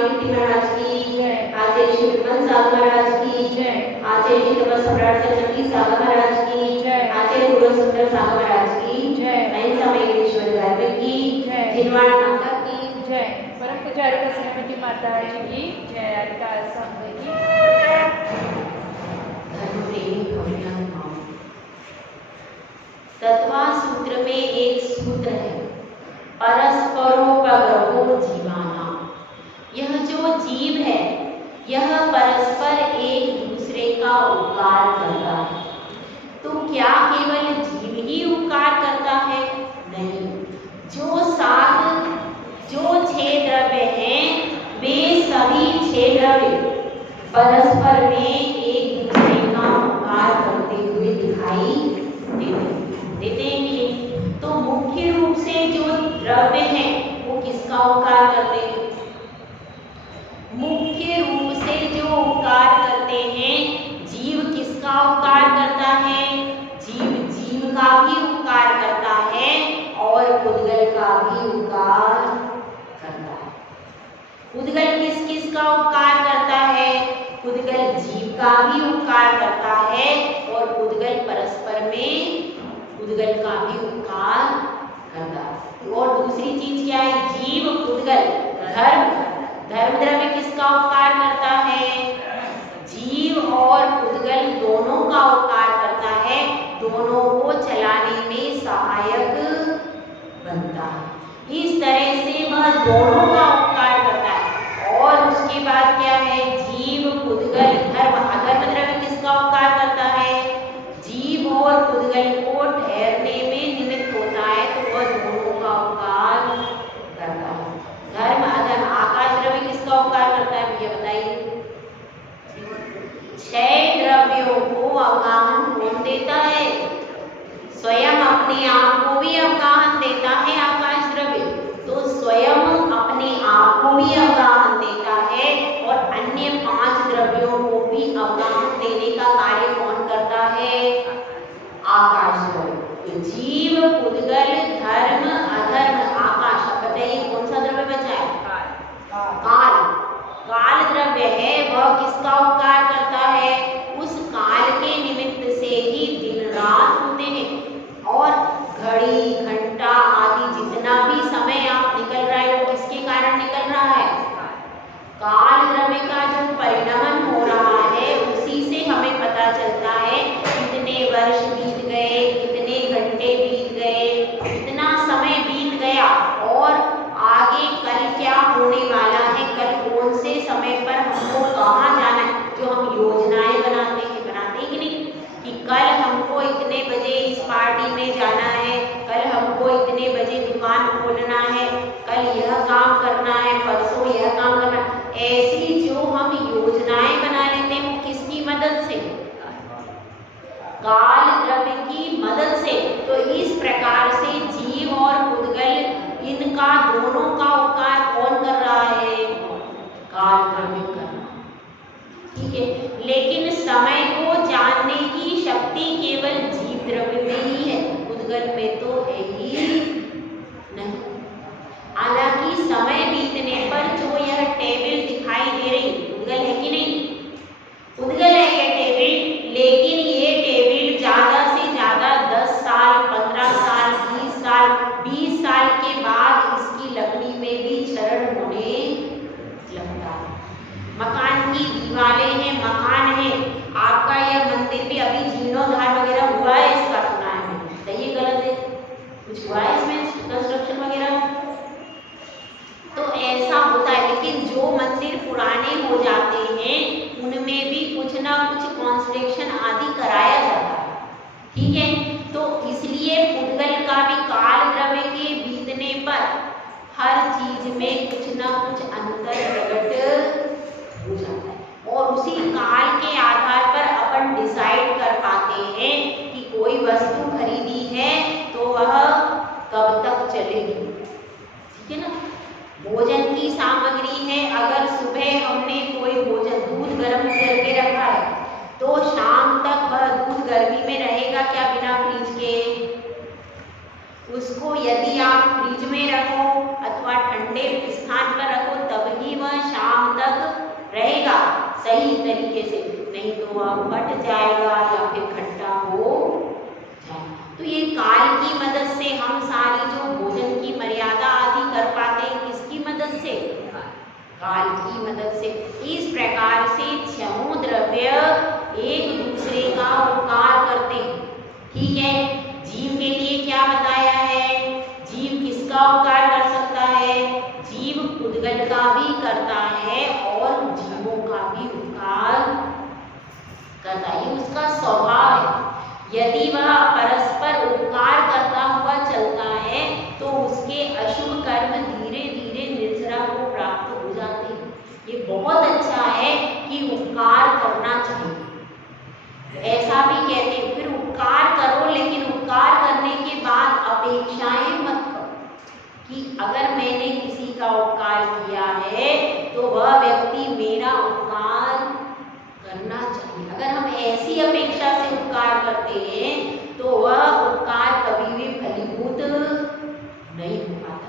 कीर्ति महाराज की जय, आचार्य श्री विमल साहब महाराज की जय, आचार्य श्री तपस सम्राट सरस्वती साहब महाराज की जय, आचार्य गुरु सुंदर साहब महाराज की जय, अहिंसा महेश्वर गायत्री की जय, जिनवाड़ माता की जय, परम पूज्य श्रीमती माता जी की जय, अलिका संघ की धर्म प्रेमी भव्य तत्वा सूत्र में एक सूत्र है, परस्परोपग्रहो जीवाना। यह जो जीव है यह परस्पर एक दूसरे का उपकार करता है। तो क्या केवल जीव ही उपकार करता है? नहीं, जो 6 द्रव्य हैं वे सभी 6 द्रव्य परस्पर में एक दूसरे का उपकार करते हुए दिखाई देते हैं। तो मुख्य रूप से जो द्रव्य हैं वो किसका उपकार करते हैं? मुख्य रूप से जो उपकार करते हैं, जीव किसका उपकार करता है? जीव का भी उपकार करता है और पुद्गल का भी उपकार करता है। पुद्गल किस का उपकार करता है? पुद्गल जीव का भी उपकार करता है और पुद्गल परस्पर में पुद्गल का भी उपकार करता है। और दूसरी चीज क्या है? जीव पुद्गल धर्म द्रव्य किसका उपकार करता है? जीव और पुद्गल दोनों का उपकार करता है, दोनों को चलाने में सहायक बनता है। इस तरह से वह दोनों का उपकार करता है। और उसके बाद क्या है? जीव पुद्गल अधर्म द्रव्य किसका उपकार करता है? जीव और पुद्गल को ठहरने में निमित्त होता है, तो वह दोनों का उपकार करता है। धर्म अधर्म आकाश द्रव्य किसका उपकार करता है? भैया बताइए। 6 द्रव्यों को अवगाहन कौन देता है? स्वयं अपने आप को भी अवगाहन देता है आकाश द्रव्य। तो स्वयं अपने आप को भी अवगाहन देता है और अन्य 5 द्रव्यों को भी अवगाहन देने का कार्य कौन करता है? आकाश द्रव्य। तो जीव पुद्गल धर्म अधर्म आकाश। बताइए कौन सा द्रव्य बचा है? काल द्रव्य है, वह किसका उपकार करता है? उस काल के निमित्त से ही दिन रात होते हैं और घड़ी घंटा आदि जितना भी समय आप निकल रहा है वो किसके कारण निकल रहा है? काल द्रव्य का जो परिणमन हो रहा है उसी से हमें पता चलता है कितने वर्ष बीत गए, कितने घंटे बीत गए, कितना समय बीत गया और आगे कल क्या होने वाला है, कल कौन से समय पर हमको कहाँ जाना है। जो हम योजनाएं बनाते हैं कि नहीं, कि कल हमको इतने बजे इस पार्टी में जाना है, कल हमको इतने बजे दुकान खोलना है, कल यह काम करना है, परसों यह काम करना है। ऐसी जो हम योजनाएं बना लेते हैं वो किसकी मदद से? काल द्रव्य की मदद से। तो इस प्रकार से जीव और पुद्गल इनका दोनों का उपकार कौन कर रहा है? काल द्रव्य कर रहा है। ठीक है, लेकिन समय को जानने की शक्ति केवल जीव द्रव्य में ही है, पुद्गल में तो है ही नहीं। हालांकि समय बीतने पर जो यह टेबल दिखाई दे रही पुद्गल है कि नहीं? पुद्गल है यह टेबल, लेकिन ये टेबल ज्यादा से ज्यादा 10 साल 15 साल 20 साल के बाद इसकी लकड़ी में भी क्षरण होने लगता है। मकान की दीवारें हैं, मकान है, आपका यह मंदिर भी अभी जीर्णोद्धार वगैरह हुआ है, इसका सुना है मैंने, सही है गलत है? कुछ हुआ है इसमें कंस्ट्रक्शन वगैरह? तो ऐसा होता है, लेकिन जो मंदिर पुराने हो जाते हैं उनमें भी कुछ ना कुछ कंस्ट्रक्शन आदि कराया जाता है। ठीक है, तो इसलिए पुद्गल का भी काल द्रव्य के बीतने पर हर चीज में कुछ ना कुछ अंतर प्रकट हो जाता है और उसी काल के आधार पर अपन डिसाइड कर पाते हैं कि कोई वस्तु खरीदी है तो वह कब तक चलेगी। ठीक है ना? भोजन की सामग्री है, अगर सुबह हमने कोई भोजन दूध गर्म करके रखा है तो शाम तक वह दूध गर्मी में रहेगा क्या बिना फ्रिज के? उसको यदि आप फ्रिज में रखो अथवा ठंडे स्थान पर रखो तब ही वह शाम सही तरीके से, नहीं तो वह फट जाएगा या फिर खट्टा हो जाएगा। तो ये काल की मदद से हम सारी जो भोजन की मर्यादा आदि कर पाते हैं, किसकी मदद से? काल की मदद से। इस प्रकार से छहों द्रव्य एक दूसरे का उपकार करते हैं। ठीक है, जीव के लिए क्या बताया है? जीव किसका उपकार कर सकता है? जीव उद्गल का भी करता है और जीवों का भी उपकार करता है, उसका स्वभाव है। यदि वह परस्पर उपकार करता हुआ चलता है तो उसके अशुभ कर्म धीरे धीरे निर्जरा को प्राप्त हो जाते हैं। ये बहुत अच्छा है कि उपकार करना चाहिए, ऐसा भी कहते हैं। फिर उपकार करो, लेकिन उपकार करने के बाद अपेक्षाएं मत करो कि अगर मैंने किसी का उपकार किया है तो वह व्यक्ति मेरा उपकार करना चाहिए। अगर हम ऐसी अपेक्षा से उपकार करते हैं तो वह उपकार कभी भी फलीभूत नहीं हो पाता।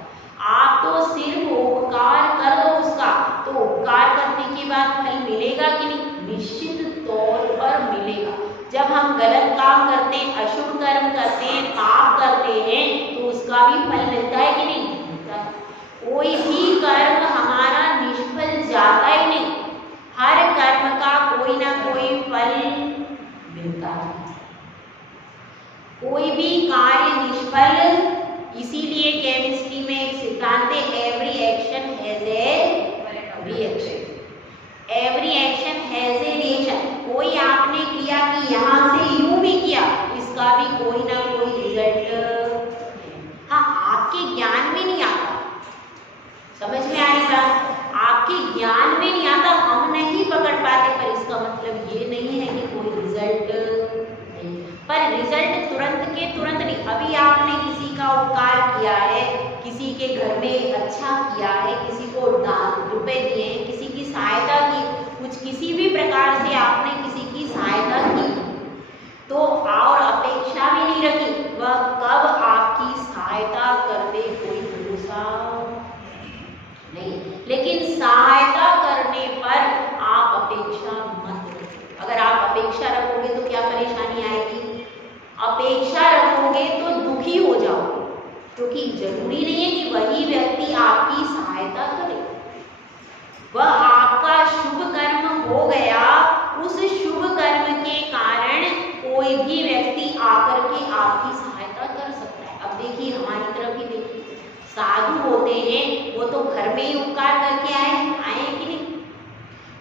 आप तो सिर्फ उपकार कर दो उसका, तो उपकार करने के बाद फल मिलेगा कि नहीं? निश्चित तौर पर मिलेगा। जब हम गलत काम करते हैं, अशुभ कर्म करते हैं, पाप करते हैं, तो उसका भी फल मिलता है कि नहीं? मिलता है। कोई भी कर्म हमारा निष्फल जाता ही नहीं, हर कर्म का कोई ना कोई फल मिलता है। कोई भी कार्य निष्फल, इसीलिए केमिस्ट्री में एक सिद्धांत है, every action has a reaction. Every action has a reaction. कोई आपने किया कि यहाँ से यूं भी किया, इसका भी कोई ना कोई रिजल्ट, हाँ, आपके ज्ञान में नहीं आता। समझ में आ रही बात? आपके ज्ञान में नहीं आता, हम नहीं पकड़ पाते, पर इसका मतलब ये नहीं है कि कोई रिजल्ट नहीं। पर रिजल्ट तुरंत के तुरंत नहीं। अभी आपने किसी का उपकार किया है, किसी के घर में अच्छा किया है, किसी को रुपए दिए, किसी की सहायता की, कुछ किसी भी प्रकार से आपने किसी की सहायता की, तो और अपेक्षा भी नहीं रखी, वह कब आपकी सहायता कर दे कोई भरोसा नहीं। लेकिन सहायता करने पर आप अपेक्षा मत रखो। अगर आप अपेक्षा रखोगे तो क्या परेशानी आएगी? अपेक्षा रखोगे तो दुखी हो जाओगे, क्योंकि जरूरी नहीं है कि वही व्यक्ति आपकी सहायता करे। वह आपका शुभ कर्म हो गया, उस शुभ कर्म के कारण कोई भी व्यक्ति आकर के आपकी सहायता कर सकता है। अब देखिए, हमारी तरफ ही देखिए, साधु होते हैं, वो तो घर में ही उपकार करके आए कि नहीं?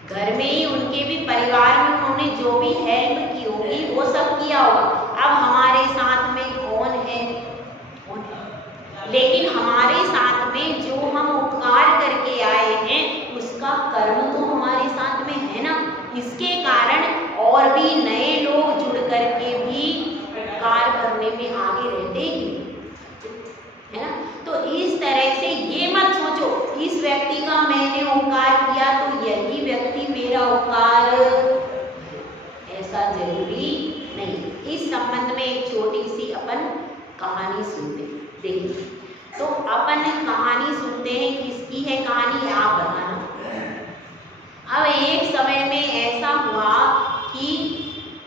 घर में ही उनके भी परिवार में उन्होंने जो भी हेल्प की होगी वो सब किया होगा। अब हमारे साथ में कौन है? लेकिन हमारे साथ में जो हम उपकार करके आए हैं उसका कर्म तो हमारे साथ में है ना। इसके कारण और भी नए लोग जुड़ करके भी उपकार करने में आगे रहते ही, है ना। तो इस तरह से ये मत सोचो इस व्यक्ति का मैंने उपकार किया तो यही व्यक्ति मेरा उपकार, ऐसा जरूरी नहीं। इस संबंध में एक छोटी सी अपन कहानी सुनते हैं। देखिए, तो अपन कहानी सुनते हैं, किसकी है कहानी आप बताना। अब एक समय में ऐसा हुआ कि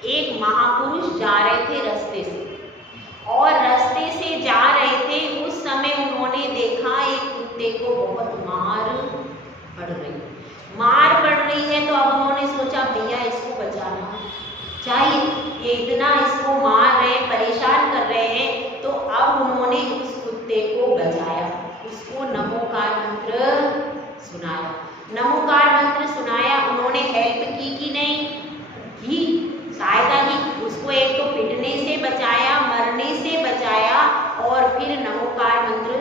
एक महापुरुष जा रहे थे रास्ते से, और रास्ते से जा रहे थे उस समय उन्होंने देखा एक कुत्ते को बहुत मार पड़ रही है। तो अब उन्होंने सोचा भैया इसको बचाना चाहिए, ये इतना इसको मार रहे, परेशान कर रहे हैं। तो अब उन्होंने उस कुत्ते को बचाया, उसको नमोकार मंत्र सुनाया। नमोकार मंत्र सुनाया, उन्होंने हेल्प की कि नहीं की? सहायता की। उसको एक तो पिटने से बचाया, मरने से बचाया, और फिर नमोकार मंत्र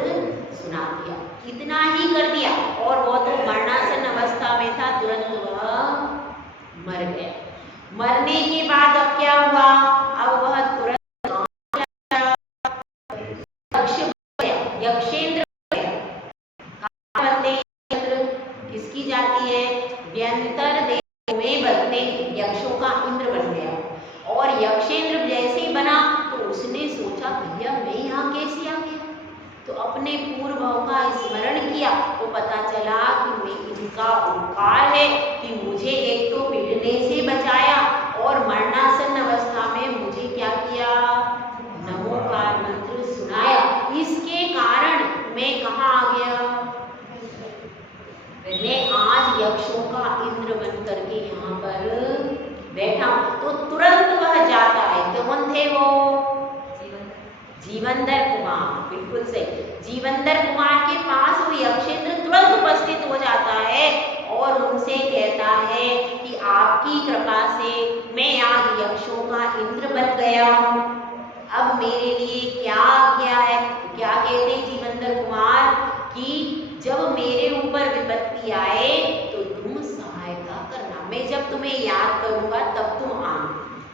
सुना दिया। इतना ही कर दिया, और वो तो मरणासन अवस्था में था, तुरंत वह मर गया। मरने के बाद अब क्या हुआ? अब वह तुरंत यक्षेंद्र बनते हैं। किसकी जाति है? व्यंतर देव में बनते हैं, यक्षों का इंद्र बन गया। और यक्षेंद्र जैसे ही बना तो उसने सोचा भैया मैं यहाँ कैसे आ गया। तो अपने पूर्वों का स्मरण किया तो पता चला कि मैं इनका उपकार है कि मुझे एक तो गिरने से बचाया और मरणासन अवस्था में मुझे क्या किया, नमोकार मंत्र सुनाया। इसके कारण मैं कहाँ आ गया, मैं आज यक्षों का इंद्र बन करके यहाँ पर बैठा हूँ। तो तुरंत वह जाता है। कौन थे वो, जीवंदर कुमार, बिल्कुल सही। जीवंदर कुमार के पास वो यक्षेंद्र तुरंत उपस्थित हो जाता है और उनसे कहता है कि आपकी कृपा से मैं आज यक्षों का इंद्र बन गया हूँ, अब मेरे लिए क्या आज्ञा है। क्या कहते हैं जीवंदर कुमार कि जब मेरे ऊपर विपत्ति आए तो तुम सहायता करना, मैं जब तुम्हें याद करूंगा तब तुम आना,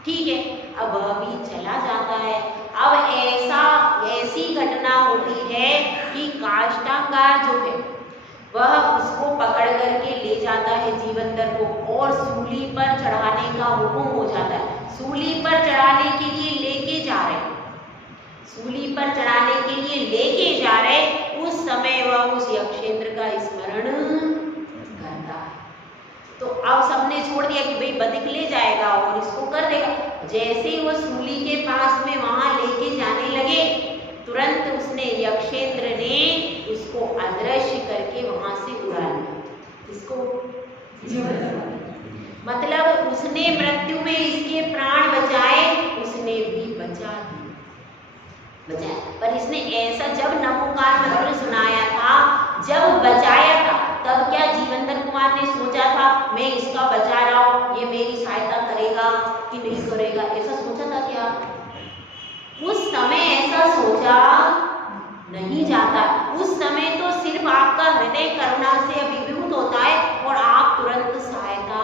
ठीक है। अब वह भी चला जाता है। अब ऐसी घटना होती है कि काष्ठांगार जो है वह उसको पकड़ करके ले जाता है जीवंदर को और सूली पर चढ़ाने का हुक्म हो जाता है। सूली पर चढ़ाने के लिए लेके जा रहे, सूली पर चढ़ाने के लिए लेके जा रहे, उस समय वह उस यक्षेंद्र का स्मरण करता है। तो अब सबने छोड़ दिया कि भाई बधिक ले जाएगा और इसको कर देगा। जैसे ही वो सूली के पास में वहां लेके जाने लगे, तुरंत उसने यक्षेंद्र ने उसको अदृश्य करके वहां से उड़ा लिया। इसको मतलब उसने मृत्यु में इसके प्राण बचाए, उसने भी बचाया। पर इसने ऐसा जब नमोकार मंत्र सुनाया था, जब बचाया था, तब क्या जीवंदर कुमार ने सोचा था मैं इसका बचा रहा हूं, ये मेरी सहायता करेगा कि नहीं करेगा, ऐसा सोचा था क्या? उस समय ऐसा सोचा नहीं जाता। उस समय तो सिर्फ आपका हृदय करुणा से अभिभूत होता है और आप तुरंत सहायता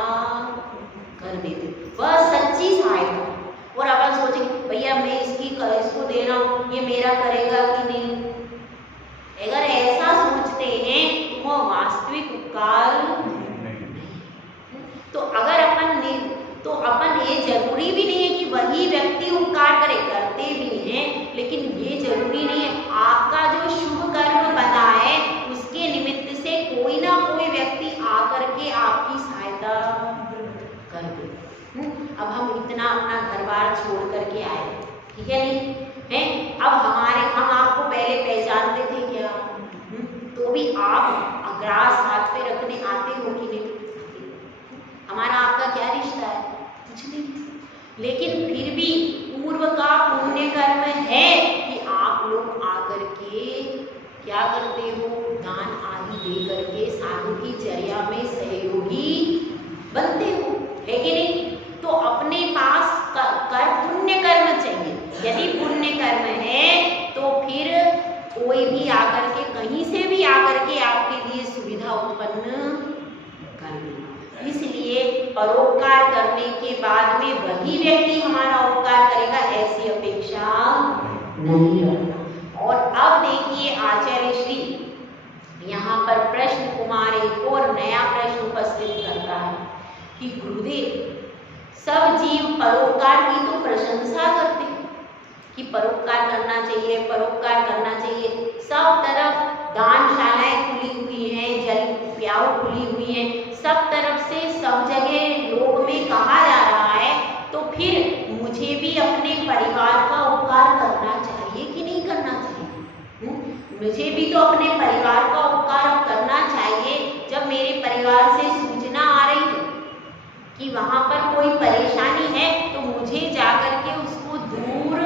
कर देते, वह सच्ची सहायता। और अपन सोचेंगे भैया मैं इसको दे रहा हूँ, ये मेरा करेगा कि नहीं। अगर ऐसा सोचते हैं तो वह वास्तविक उपकार नहीं। तो अगर अपन ये जरूरी भी नहीं है कि वही व्यक्ति उपकार करे, करते भी हैं, लेकिन ये जरूरी नहीं है। आपका जो शुभ कर्म बना है उसके निमित्त से कोई ना कोई व्यक्ति आकर के आपकी सहायता कर दे। अब हम इतना अपना घर बार छोड़ करके आए, ठीक है नहीं है। अब हम आपको पहले पहचानते थे क्या? तो भी आप ग्रास हाथ पे रखने आते हो कि नहीं? हमारा आपका क्या रिश्ता है? कुछ नहीं। लेकिन फिर भी पूर्व का पुण्य कर्म है कि आप लोग आकर के क्या करते हो, दान आदि दे करके साधु की चर्या में सहयोगी बनते हो, है कि नहीं? तो अपने पास पुण्य कर्म चाहिए। यदि पुण्य कर्म है तो फिर कोई भी आकर के कहीं से भी आकर के आपके लिए सुविधा उत्पन्न कर देगा। इसलिए परोपकार करने के बाद में वही व्यक्ति हमारा उपकार करेगा, ऐसी अपेक्षा नहीं रखना। और अब देखिए आचार्य श्री यहाँ पर प्रश्न कुमार एक और नया प्रश्न उपस्थित करता है कि गुरुदेव सब जीव परोपकार की तो प्रशंसा करते हैं कि परोपकार करना चाहिए, परोपकार करना चाहिए। सब तरफ दानशालाएं खुली हुई हैं, जल प्याऊ खुली हुई हैं, सब तरफ से सब जगह लोक में कहा जा रहा है। तो फिर मुझे भी अपने परिवार का उपकार करना चाहिए कि नहीं करना चाहिए? मुझे भी तो अपने परिवार का उपकार करना चाहिए। जब मेरे परिवार से सूचना आ रही है कि वहां पर कोई परेशानी है तो मुझे जाकर के उसको दूर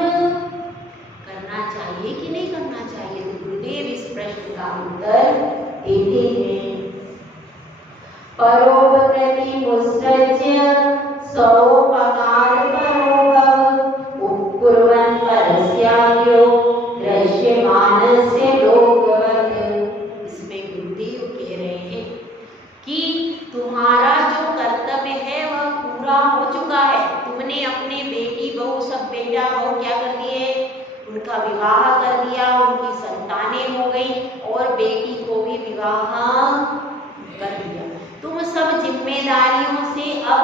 करना चाहिए कि नहीं करना चाहिए? तो गुरुदेव इस प्रश्न का उत्तर देते हैं, परोपकृति मुत्सृज्य सौपकार परोभव उपकुर्वन् परस्याज्ञो दृश्यमानस्य लोकवत्। इसमें गुरुदेव कह रहे हैं कि तुम्हारा जो कर्तव्य है वह पूरा हो चुका है। तुमने अपने बेटी बहू सब बेटा बहू क्या कर दिए, उनका विवाह कर दिया, उनकी संतानें हो गई और बेटी को भी विवाह कर दिया। तुम सब जिम्मेदारियों से अब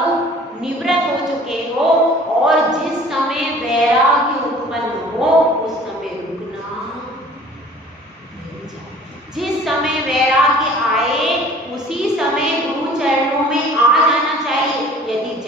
निवृत्त हो चुके हो और जिस समय वैराग्य उत्पन्न हो उस समय रुकना नहीं चाहिए। जिस समय वैराग्य आए उसी समय गुरु चरणों में आ जाना चाहिए। यदि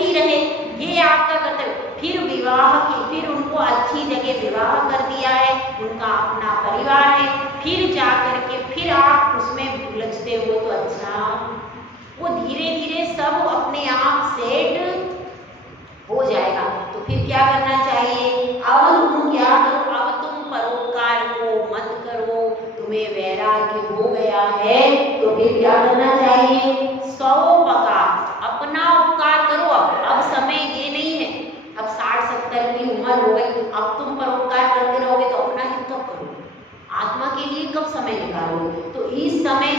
चलती रहे, ये आपका कर्तव्य। फिर विवाह की, फिर उनको अच्छी जगह विवाह कर दिया है, उनका अपना परिवार है, फिर जाकर के फिर आप उसमें उलझते हो तो अच्छा, वो धीरे धीरे सब अपने आप सेट हो जाएगा। तो फिर क्या करना चाहिए? अब तुम क्या करो? अब तुम परोपकार को मत करो, तुम्हें वैराग्य हो गया है तो फिर क्या करना चाहिए? स्वोपकार, अपना उपकार करो। अब समय ये नहीं है, अब 60-70 की उम्र हो गई, अब तुम परोपकार करते रहोगे तो अपना हित कब करोगे? आत्मा के लिए कब समय निकालोगे? तो इस समय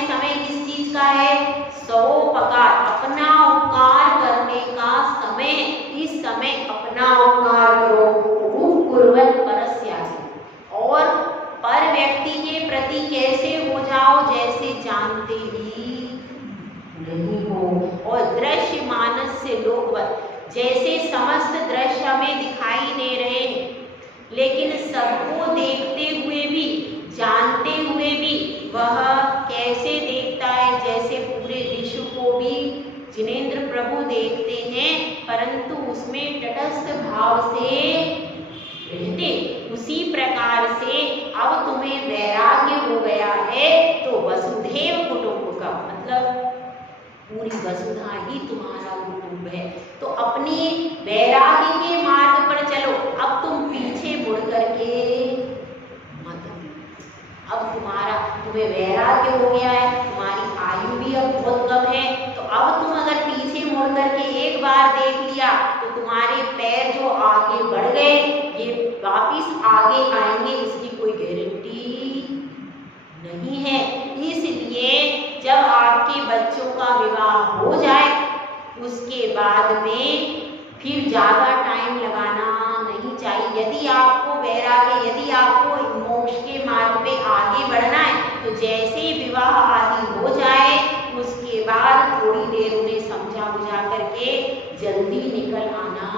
किस चीज का है? स्वोपकार, अपना उपकार करने का समय। इस समय अपना उपकार करो। कुर्वन् परस्यासि, और पर व्यक्ति के प्रति कैसे हो जाओ? जैसे जानते ही नहीं हो। और दृश्य मानस से लोकवत्, जैसे समस्त दृश्य हमें दिखाई दे रहे हैं, लेकिन सबको देखते हुए भी, जानते हुए भी वह कैसे देखता है? जैसे पूरे विश्व को भी जिनेंद्र प्रभु देखते हैं, परंतु उसमें तटस्थ भाव से रहते। उसी प्रकार से अब तुम्हें वैराग्य हो गया है तो वसुधैव कुटुंबकम्, मतलब पूरी वसुधा ही तुम्हारा कुटुंब है। तो अपनी वैराग्य के मार्ग पर चलो। अब तुम पीछे मुड़ करके मत। अब तुम्हें वैराग्य हो गया है, तुम्हारी आयु भी अब बहुत कम है, तो अब तुम अगर पीछे मुड़ करके एक बार देख लिया तो तुम्हारे पैर जो आगे बढ़ गए ये वापिस आगे आएंगे, इसकी कोई गारंटी नहीं है। इसलिए जब आपके बच्चों का विवाह हो जाए उसके बाद में फिर ज़्यादा टाइम लगाना नहीं चाहिए। यदि आपको वैराग्य, यदि आपको मोक्ष के मार्ग पे आगे बढ़ना है तो जैसे ही विवाह आदि हो जाए उसके बाद थोड़ी देर उन्हें समझा बुझा करके जल्दी निकल आना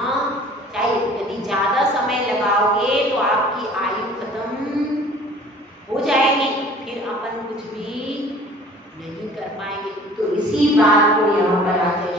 चाहिए। यदि ज़्यादा समय लगाओगे तो आपकी आयु खत्म हो जाएगी, फिर अपन कुछ भी नहीं कर पाएंगे। तो इसी बात को यहाँ पर आचार्य